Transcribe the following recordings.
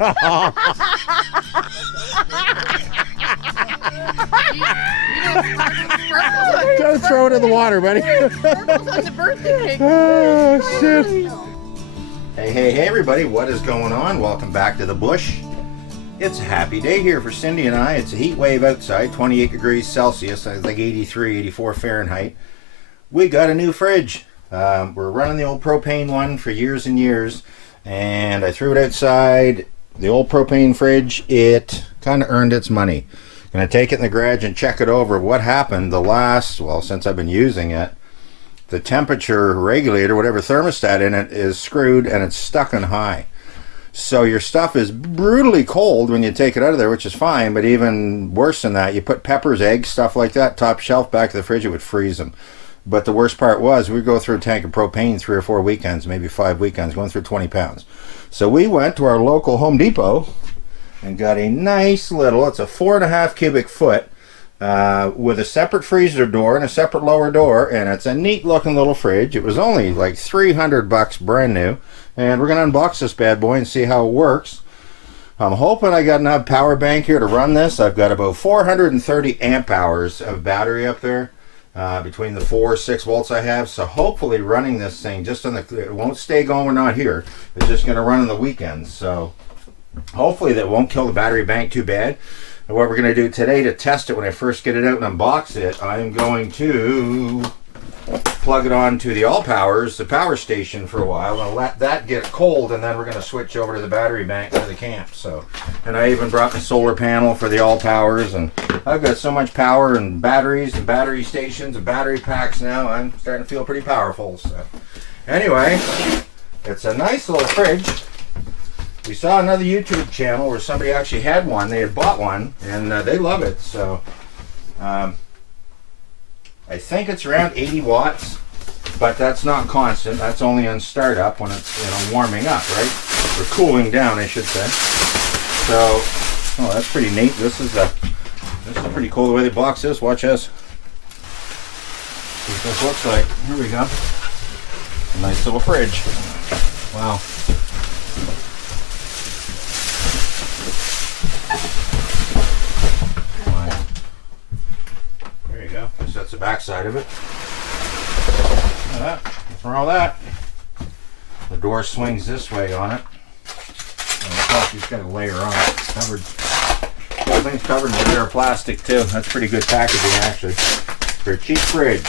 Don't throw it in the water, buddy. Oh, shit. Hey, everybody. What is going on? Welcome back to the bush. It's a happy day here for Cindy and I. It's a heat wave outside, 28 degrees Celsius, I think 83, 84 Fahrenheit. We got a new fridge. We're running the old propane one for years and years, and I threw it outside. The old propane fridge, it kind of earned its money. Gonna take it in the garage and check it over. What happened since I've been using it, the temperature regulator, whatever thermostat in it, is screwed and it's stuck on high. So your stuff is brutally cold when you take it out of there, which is fine, but even worse than that, you put peppers, eggs, stuff like that, top shelf back of the fridge, it would freeze them. But the worst part was, we'd go through a tank of propane 3 or 4 weekends, maybe 5 weekends, going through 20 pounds. So we went to our local Home Depot and got a nice little, it's a 4.5 cubic foot, with a separate freezer door and a separate lower door, and it's a neat looking little fridge. It was only like $300 brand new, and we're going to unbox this bad boy and see how it works. I'm hoping I got enough power bank here to run this. I've got about 430 amp hours of battery up there, between the 4 or 6 volts I have, so hopefully running this thing just on it won't stay going, we're not here, it's just going to run on the weekends, so hopefully that won't kill the battery bank too bad. And what we're going to do today to test it, when I first get it out and unbox it, I'm going to plug it on to the All Powers, the power station, for a while, and let that get cold, and then we're going to switch over to the battery bank for the camp. So, and I even brought my solar panel for the All Powers, and I've got so much power and batteries and battery stations and battery packs now, I'm starting to feel pretty powerful. So anyway, it's a nice little fridge. We saw another YouTube channel where somebody actually had one. They had bought one, and they love it. So I think it's around 80 watts, but that's not constant. That's only on startup when it's warming up, right? Or cooling down, I should say. So, oh, that's pretty neat. This is pretty cool the way they box this. Watch this. What this looks like. Here we go. A nice little fridge. Wow. That's the back side of it. Look at that. For all that, the door swings this way on it. Plus, you've got a layer on it. Covered. The whole thing's covered in a layer of plastic too. That's pretty good packaging, actually, for a cheap fridge.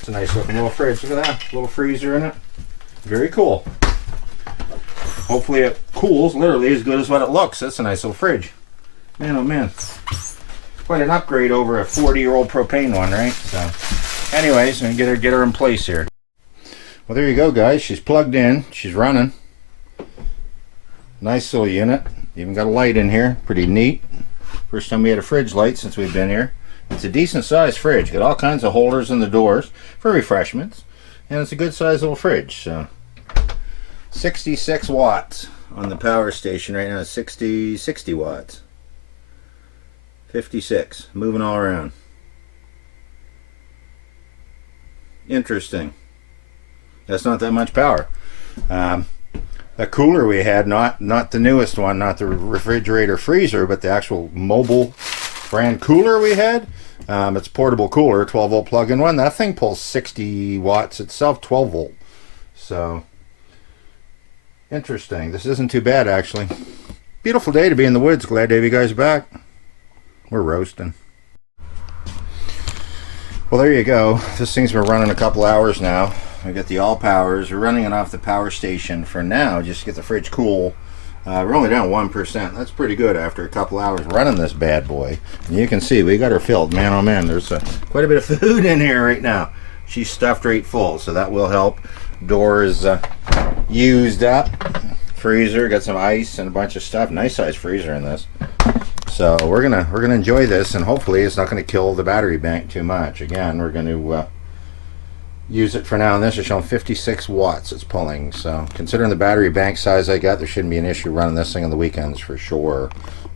It's a nice looking little fridge. Look at that little freezer in it. Very cool. Hopefully it cools literally as good as what it looks. That's a nice little fridge. Man, oh man. Quite an upgrade over a 40-year-old propane one, right? So anyways, I'm going to get her in place here. Well, there you go, guys. She's plugged in. She's running. Nice little unit. Even got a light in here. Pretty neat. First time we had a fridge light since we've been here. It's a decent sized fridge. Got all kinds of holders in the doors for refreshments. And it's a good sized little fridge. So 66 watts on the power station right now. 60 watts. 56. Moving all around. Interesting. That's not that much power. The cooler we had, not the newest one, not the refrigerator freezer, but the actual mobile brand cooler we had. It's a portable cooler, 12 volt plug-in one. That thing pulls 60 watts itself, 12 volt. So interesting. This isn't too bad, actually. Beautiful day to be in the woods. Glad to have you guys back. We're roasting. Well, there you go. This thing's been running a couple hours now. I got the All Powers. We're running it off the power station for now, just to get the fridge cool. We're only down 1%. That's pretty good after a couple hours running this bad boy. And you can see we got her filled. Man, oh man, there's quite a bit of food in here right now. She's stuffed right full, so that will help. Door is used up. Freezer, got some ice and a bunch of stuff. Nice size freezer in this. So we're gonna enjoy this, and hopefully it's not gonna kill the battery bank too much. Again, we're gonna use it for now, and this is showing 56 watts it's pulling. So considering the battery bank size I got, there shouldn't be an issue running this thing on the weekends for sure.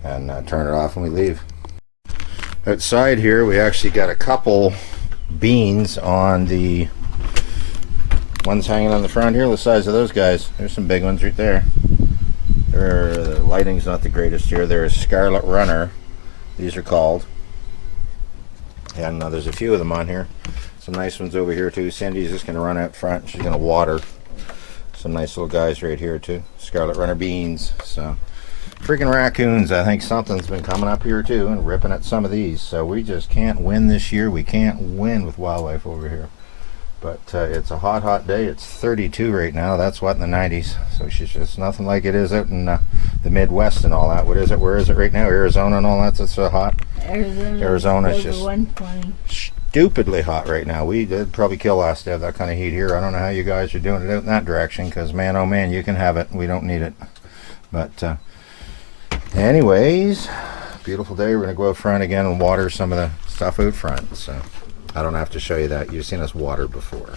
And turn it off when we leave. Outside here we actually got a couple beans on the ones hanging on the front here, the size of those guys. There's some big ones right there. The lighting's not the greatest here. There's Scarlet Runner, these are called. And there's a few of them on here. Some nice ones over here too. Cindy's just going to run out front. She's going to water some nice little guys right here too. Scarlet Runner beans. So freaking raccoons. I think something's been coming up here too and ripping at some of these. So we just can't win this year. We can't win with wildlife over here. But it's a hot, hot day. It's 32 right now. That's what, in the 90s. So it's just nothing like it is out in the Midwest and all that. What is it? Where is it right now? Arizona and all that. It's so hot. Arizona's just 120. Stupidly hot right now. We did probably kill us to have that kind of heat here. I don't know how you guys are doing it out in that direction, because man, oh man, you can have it. We don't need it. But anyways, beautiful day. We're going to go out front again and water some of the stuff out front. So I don't have to show you that. You've seen us water before.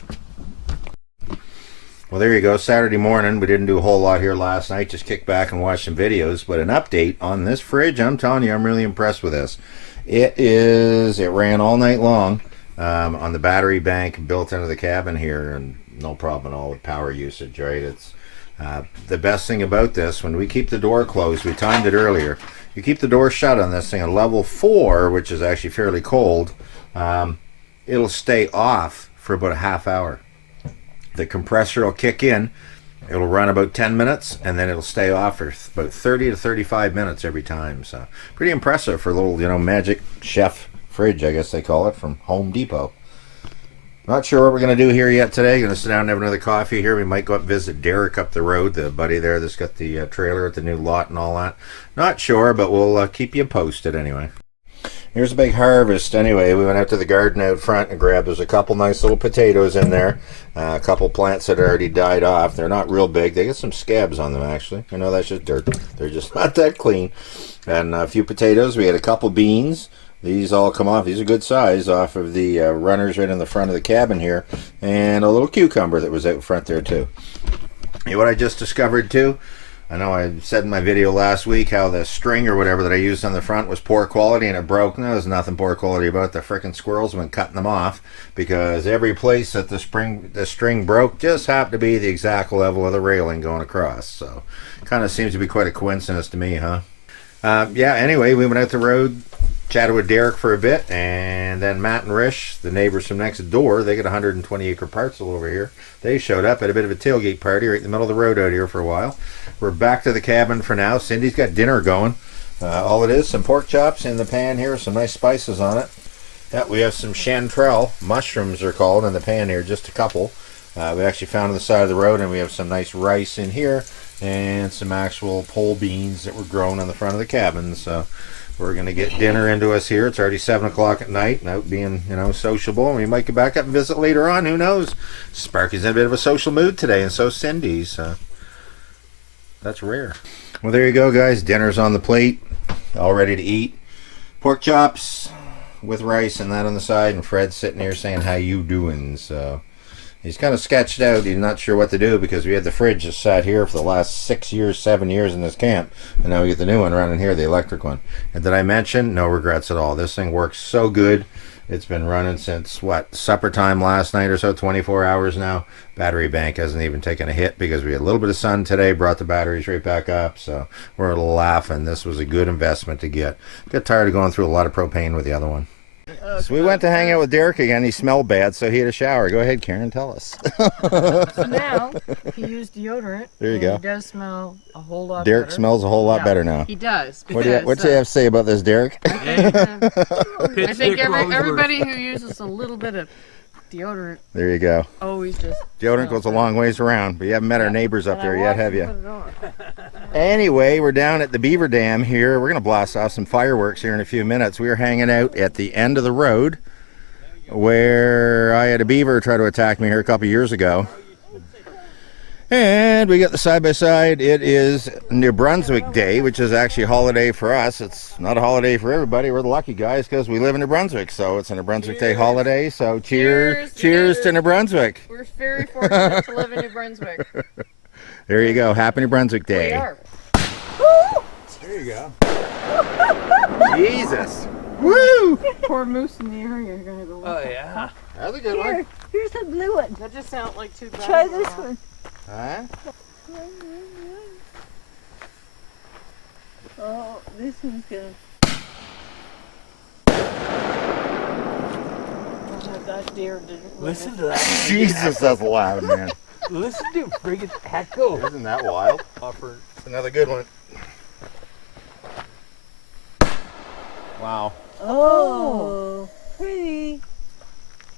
Well, there you go. Saturday morning. We didn't do a whole lot here last night. Just kicked back and watched some videos. But an update on this fridge. I'm telling you, I'm really impressed with this. It ran all night long on the battery bank built into the cabin here, and no problem at all with power usage, right? It's the best thing about this, when we keep the door closed, we timed it earlier. You keep the door shut on this thing at level 4, which is actually fairly cold. It'll stay off for about a half hour. The compressor will kick in, it'll run about 10 minutes, and then it'll stay off for about 30 to 35 minutes every time. So pretty impressive for a little, magic chef fridge, I guess they call it, from Home Depot. Not sure what we're going to do here yet today. Going to sit down and have another coffee here. We might go up and visit Derek up the road, the buddy there that's got the trailer at the new lot and all that. Not sure, but we'll keep you posted anyway. Here's a big harvest. Anyway, we went out to the garden out front and grabbed, there's a couple nice little potatoes in there. A couple plants that already died off. They're not real big. They got some scabs on them, actually. I know that's just dirt. They're just not that clean. And a few potatoes. We had a couple beans. These all come off. These are good size off of the runners right in the front of the cabin here. And a little cucumber that was out front there, too. You know what I just discovered, too? I know I said in my video last week how the string or whatever that I used on the front was poor quality and it broke. No, there's nothing poor quality about it. The frickin' squirrels have been cutting them off, because every place that the string broke just happened to be the exact level of the railing going across. So kind of seems to be quite a coincidence to me, huh? Yeah, anyway, we went out the road, chatted with Derek for a bit, and then Matt and Rish, the neighbors from next door, they got a 120-acre parcel over here. They showed up at a bit of a tailgate party right in the middle of the road out here for a while. We're back to the cabin for now. Cindy's got dinner going. All it is, some pork chops in the pan here, some nice spices on it. Yeah, we have some chanterelle, mushrooms are called, in the pan here, just a couple. We actually found on the side of the road, and we have some nice rice in here, and some actual pole beans that were grown on the front of the cabin. So we're going to get dinner into us here. It's already 7 o'clock at night, and out being, sociable. And we might get back up and visit later on. Who knows? Sparky's in a bit of a social mood today, and so Cindy's. That's rare. Well, there you go, guys. Dinner's on the plate, all ready to eat. Pork chops with rice and that on the side, and Fred's sitting here saying, "How you doing?" So he's kind of sketched out. He's not sure what to do, because we had the fridge just sat here for the last 6 years, 7 years in this camp, and now we get the new one running here, the electric one. And did I mention? No regrets at all. This thing works so good. It's been running since, supper time last night or so, 24 hours now. Battery bank hasn't even taken a hit, because we had a little bit of sun today, brought the batteries right back up. So we're laughing. This was a good investment to get. Got tired of going through a lot of propane with the other one. So we went to hang out with Derek again. He smelled bad, so he had a shower. Go ahead, Karen, tell us. So now he used deodorant. There you go. He does smell a whole lot Derek better. smells a whole lot better now. He does. What do you have to say about this, Derek? I think everybody who uses a little bit of deodorant. There you go. Always just. Deodorant goes a long ways around, but you haven't met our neighbors up there yet, have you? Put it on. Anyway, we're down at the Beaver Dam here. We're going to blast off some fireworks here in a few minutes. We were hanging out at the end of the road where I had a beaver try to attack me here a couple years ago. And we got the side-by-side. It is New Brunswick Day, which is actually a holiday for us. It's not a holiday for everybody. We're the lucky guys because we live in New Brunswick, so it's a New Brunswick Day holiday. So cheers to New Brunswick. We're very fortunate to live in New Brunswick. There you go. Happy New Brunswick Day. We are. There you go. Jesus. Woo! Poor moose in the area are gonna go. Oh yeah. That's a good Here, one. here's a blue one. That just sounds like too bad. Try this one. Huh? Oh, this one's good. That deer didn't. Listen to that. Jesus, that's loud, man. Listen to friggin' echo. Isn't that wild? Offer. It's another good one. Wow. Oh, pretty.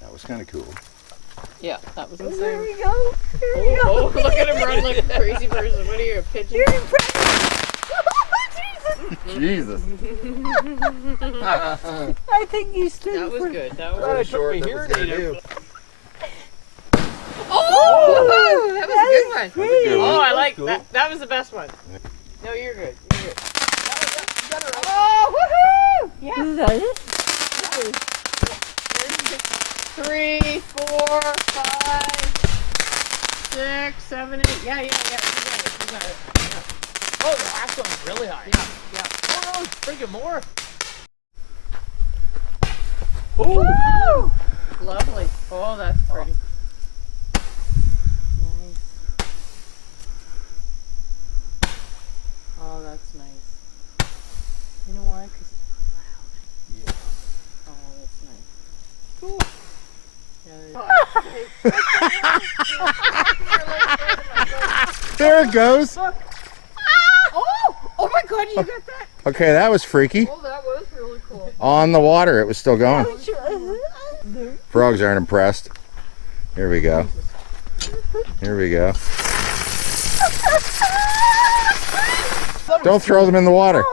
That was kind of cool. Yeah, that was Here insane. we go. Here we Oh, go. look at him run like a crazy person. What are you, a pigeon? You're impressed. Jesus. I think you stood That was for... good. That was Well, good. it took me here to do. Oh, that was a good one. Pretty. good one. Oh, I like Cool. that. That was the best one. No, you're good. You're good. Oh, Oh, woohoo! Yeah. Is that it? 3, 4, 5, 6, 7, 8. Yeah. You got it. You got it. Yeah. oh, the last one's really high. Yeah. Oh, no, it's friggin' more. Woo! Lovely. Oh, that's pretty. Nice. Oh, that's nice. You know why? 'Cause it's loud. Yeah. Oh, that's nice. Cool. There it goes. Oh my God! You got that? Okay, that was freaky. Oh, that was really cool. On the water, it was still going. Frogs aren't impressed. Here we go. Here we go. Don't throw them in the water.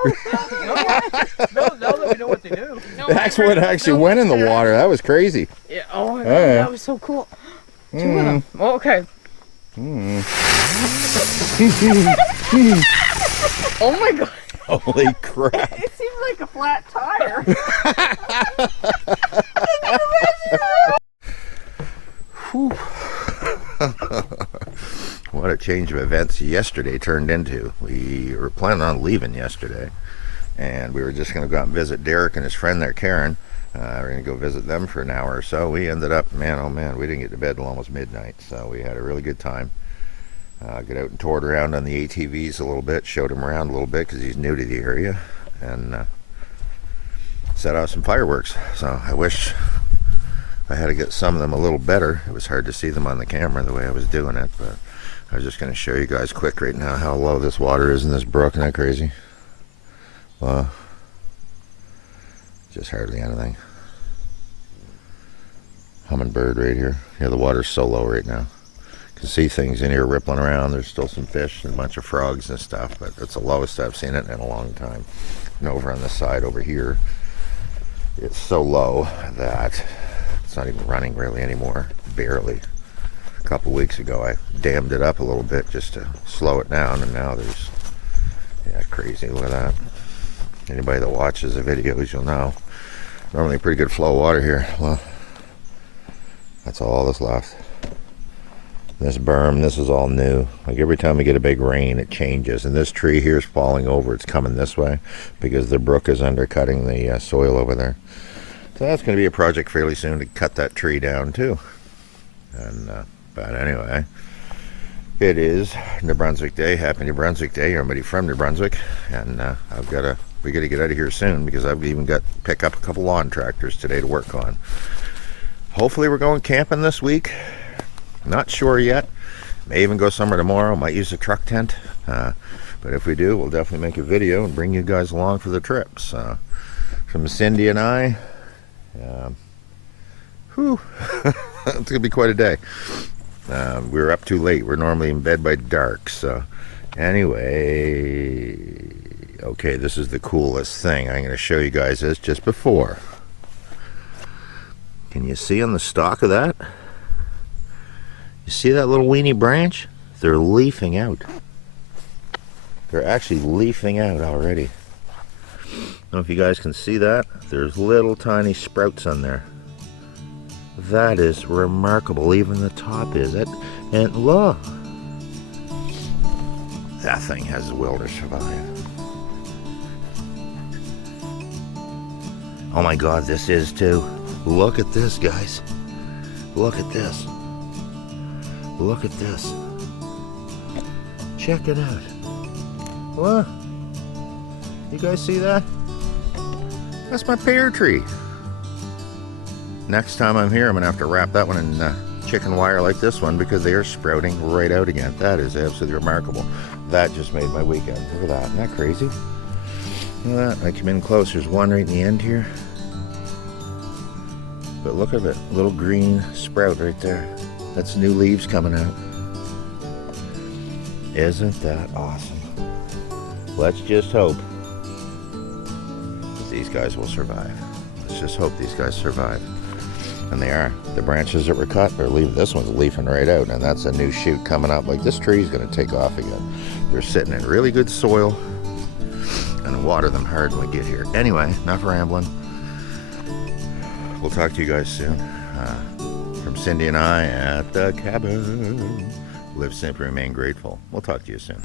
No, now that we know what they do. No, That's what actually went in the water. That was crazy. Yeah. Oh my God, Yeah. that was so cool. Two of them. Oh, okay. Oh my God. Holy crap. It seemed like a flat tire. What a change of events yesterday turned into. We were planning on leaving yesterday, and we were just going to go out and visit Derek and his friend there, Karen. We're going to go visit them for an hour or so. We ended up, man, oh man, we didn't get to bed till almost midnight, so we had a really good time. Got out and toured around on the ATVs a little bit, showed him around a little bit because he's new to the area, and set off some fireworks. So I wish I had to get some of them a little better. It was hard to see them on the camera the way I was doing it, but I was just going to show you guys quick right now how low this water is in this brook. Isn't that crazy? Well, just hardly anything. Hummingbird right here. Yeah, the water's so low right now. You can see things in here rippling around. There's still some fish and a bunch of frogs and stuff, but it's the lowest I've seen it in a long time. And over on the side over here, it's so low that it's not even running really anymore, barely. A couple weeks ago I dammed it up a little bit just to slow it down, and now there's, yeah, crazy, look at that. Anybody that watches the videos, you'll know. Normally a pretty good flow of water here. Well, that's all that's left. This berm, this is all new. Like every time we get a big rain, it changes. And this tree here is falling over. It's coming this way because the brook is undercutting the soil over there. So that's going to be a project fairly soon to cut that tree down too. And but anyway, it is New Brunswick Day. Happy New Brunswick Day, everybody from New Brunswick. And we got to get out of here soon because I've even got to pick up a couple lawn tractors today to work on. Hopefully we're going camping this week. Not sure yet. May even go somewhere tomorrow. Might use a truck tent. But if we do, we'll definitely make a video and bring you guys along for the trip. So, from Cindy and I, it's going to be quite a day. We were up too late. We're normally in bed by dark. So, anyway, okay, this is the coolest thing. I'm going to show you guys this just before. Can you see on the stalk of that? You see that little weeny branch? They're leafing out. They're actually leafing out already. I don't know if you guys can see that. There's little tiny sprouts on there. That is remarkable. Even the top is it. And look. That thing has the will to survive. Oh my God, this is too. Look at this, guys. Look at this. Look at this. Check it out. What? You guys see that? That's my pear tree. Next time I'm here, I'm gonna have to wrap that one in chicken wire like this one because they are sprouting right out again. That is absolutely remarkable. That just made my weekend. Look at that. Isn't that crazy? Look at that. I come in close. There's one right in the end here. But look at it. Little green sprout right there. That's new leaves coming out. Isn't that awesome? Let's just hope these guys will survive. Let's just hope these guys survive. And they are. The branches that were cut are leaving. This one's leafing right out, and that's a new shoot coming up. Like, this tree is going to take off again. They're sitting in really good soil, and water them hard when we get here. Anyway, enough rambling. We'll talk to you guys soon. From Cindy and I at the cabin. Live simple, remain grateful. We'll talk to you soon.